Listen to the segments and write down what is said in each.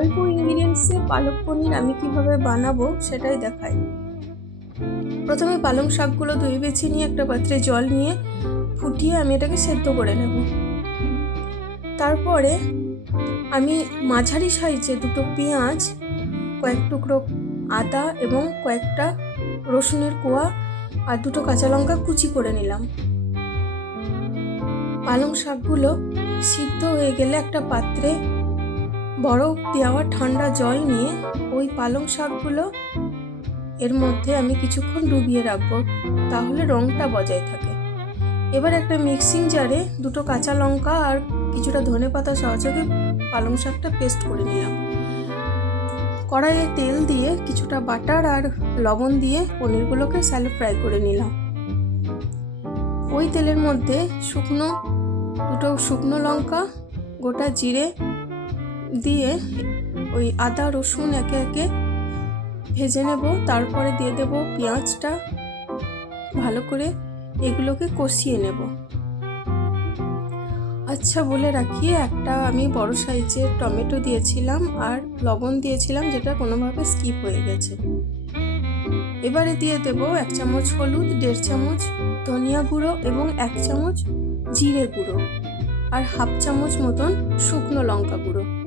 অল্প ইনগ্রিডিয়েন্টসে পালক পনির আমি কীভাবে বানাবো সেটাই দেখাই। প্রথমে পালং শাকগুলো ধুয়ে বেছে নিয়ে একটা পাত্রে জল নিয়ে ফুটিয়ে আমি এটাকে সেদ্ধ করে নেব। তারপরে আমি মাঝারি সাইজে দুটো পেঁয়াজ, কয়েক টুকরো আদা এবং কয়েকটা রসুনের কোয়া আর দুটো কাঁচা লঙ্কা কুচি করে নিলাম। পালং শাকগুলো সিদ্ধ হয়ে গেলে একটা পাত্রে বরফ দেওয়া ঠান্ডা জল নিয়ে ওই পালং শাকগুলো এর মধ্যে আমি কিছুক্ষণ ডুবিয়ে রাখব, তাহলে রঙটা বজায় থাকে। এবার একটা মিক্সিং জারে দুটো কাঁচা লঙ্কা আর কিছুটা ধনে পাতা সহযোগে পালং শাকটা পেস্ট করে নিলাম। কড়াইয়ে তেল দিয়ে কিছুটা বাটার আর লবণ দিয়ে পনিরগুলোকে স্যালো ফ্রাই করে নিলাম। ওই তেলের মধ্যে শুকনো, দুটো শুকনো লঙ্কা, গোটা জিরে দিয়ে ওই আদা, রসুন একে একে ভেজে নেব। তারপরে দিয়ে দেব পেঁয়াজটা। ভালো করে এগুলোকে কষিয়ে নেব। আচ্ছা বলে রাখি, একটা আমি বড় সাইজের টমেটো দিয়েছিলাম আর লবণ দিয়েছিলাম, যেটা কোনোভাবে স্কিপ হয়ে গেছে। এবারে দিয়ে দেব এক চামচ হলুদ, দেড় চামচ ধনিয়া গুঁড়ো এবং এক চামচ জিরে গুঁড়ো আর হাফ চামচ মতন শুকনো লঙ্কা গুঁড়ো।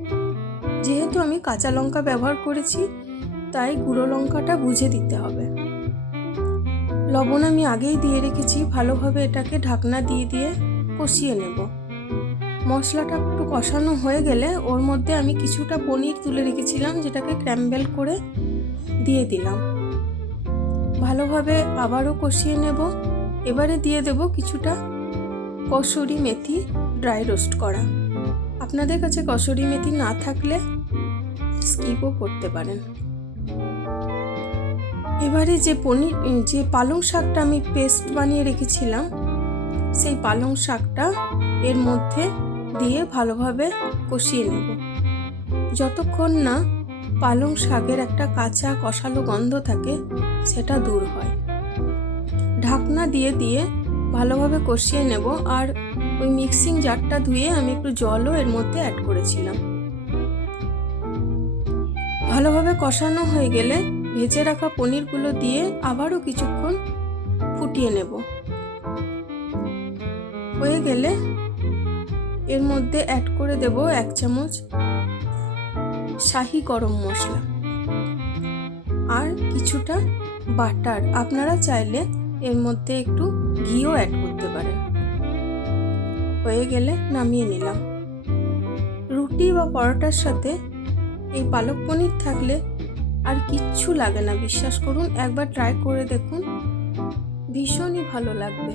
যেহেতু আমি কাঁচা লঙ্কা ব্যবহার করেছি, তাই গুঁড়ো লঙ্কাটা বুঝে দিতে হবে। লবণ আমি আগেই দিয়ে রেখেছি, ভালোভাবে এটাকে ঢাকনা দিয়ে দিয়ে কষিয়ে নেব। মশলাটা একটু কষানো হয়ে গেলে ওর মধ্যে আমি কিছুটা পনির তুলে রেখেছিলাম, যেটাকে ক্র্যাম্বেল করে দিয়ে দিলাম। ভালোভাবে আবারও কষিয়ে নেব। এবারে দিয়ে দেব কিছুটা কসুরি মেথি ড্রাই রোস্ট করা। আপনাদের কাছে কসুরি মেথি না থাকলে স্কিপও করতে পারেন। এবারে যে পনির যে পালং শাকটা আমি পেস্ট বানিয়ে রেখেছিলাম, সেই পালং শাকটা এর মধ্যে দিয়ে ভালোভাবে কষিয়ে নেব। যতক্ষণ না পালং শাকের একটা কাঁচা কষালো গন্ধ থাকে, সেটা দূর হয়। ঢাকনা দিয়ে দিয়ে ভালোভাবে কষিয়ে নেব আর ওই মিক্সিং জারটা ধুয়ে আমি একটু জলও এর মধ্যে অ্যাড করেছিলাম। ভালোভাবে কষানো হয়ে গেলে ভেজে রাখা পনিরগুলো দিয়ে আবারও কিছুক্ষণ ফুটিয়ে নেব। হয়ে গেলে এর মধ্যে অ্যাড করে দেব এক চামচ শাহি গরম মশলা। আর কিছুটা বাটার, আপনারা চাইলে এর মধ্যে একটু ঘিও অ্যাড করতে পারেন হয়ে গেলে নামিয়ে নিলাম। রুটি বা পরোটার সাথে এই পালক পনির থাকলে আর কিচ্ছু লাগে না। বিশ্বাস করুন, একবার ট্রাই করে দেখুন, ভীষণই ভালো লাগবে।